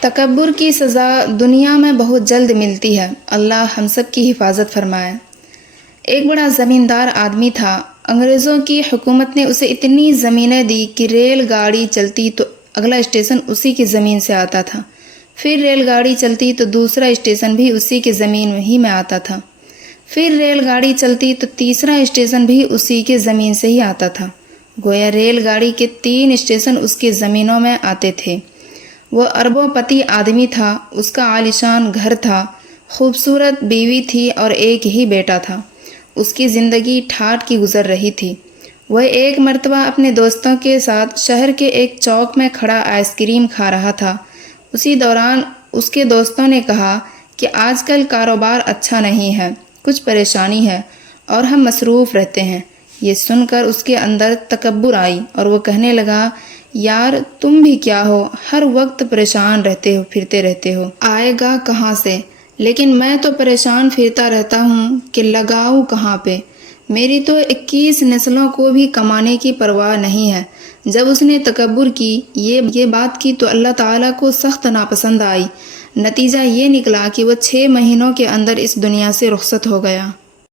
تکبر کی سزا دنیا میں بہت جلد ملتی ہے، اللہ ہم سب کی حفاظت فرمائے۔ ایک بڑا زمیندار آدمی تھا، انگریزوں کی حکومت نے اسے اتنی زمینیں دی کہ ریل گاڑی چلتی تو اگلا اسٹیشن اسی کی زمین سے آتا تھا، پھر ریل گاڑی چلتی تو دوسرا اسٹیشن بھی اسی کی زمین ہی میں آتا تھا، پھر ریل گاڑی چلتی تو تیسرا اسٹیشن بھی اسی کے زمین سے ہی آتا تھا، گویا ریل گاڑی کے 3 اسٹیشن اس کی زمینوں میں آتے تھے۔ وہ اربوں پتی آدمی تھا، اس کا عالیشان گھر تھا، خوبصورت بیوی تھی اور ایک ہی بیٹا تھا۔ اس کی زندگی ٹھاٹھ کی گزر رہی تھی۔ وہ ایک مرتبہ اپنے دوستوں کے ساتھ شہر کے ایک چوک میں کھڑا آئس کریم کھا رہا تھا۔ اسی دوران اس کے دوستوں نے کہا کہ آج کل کاروبار اچھا نہیں ہے، کچھ پریشانی ہے اور ہم مصروف رہتے ہیں۔ یہ سن کر اس کے اندر تکبر آئی اور وہ کہنے لگا، یار تم بھی کیا ہو، ہر وقت پریشان پھرتے رہتے ہو، آئے گا کہاں سے؟ لیکن میں تو پریشان پھرتا رہتا ہوں کہ لگاؤں کہاں پہ؟ میری تو 21 نسلوں کو بھی کمانے کی پرواہ نہیں ہے۔ جب اس نے تکبر کی، یہ بات کی تو اللہ تعالیٰ کو سخت ناپسند آئی۔ نتیجہ یہ نکلا کہ وہ 6 مہینوں کے اندر اس دنیا سے رخصت ہو گیا۔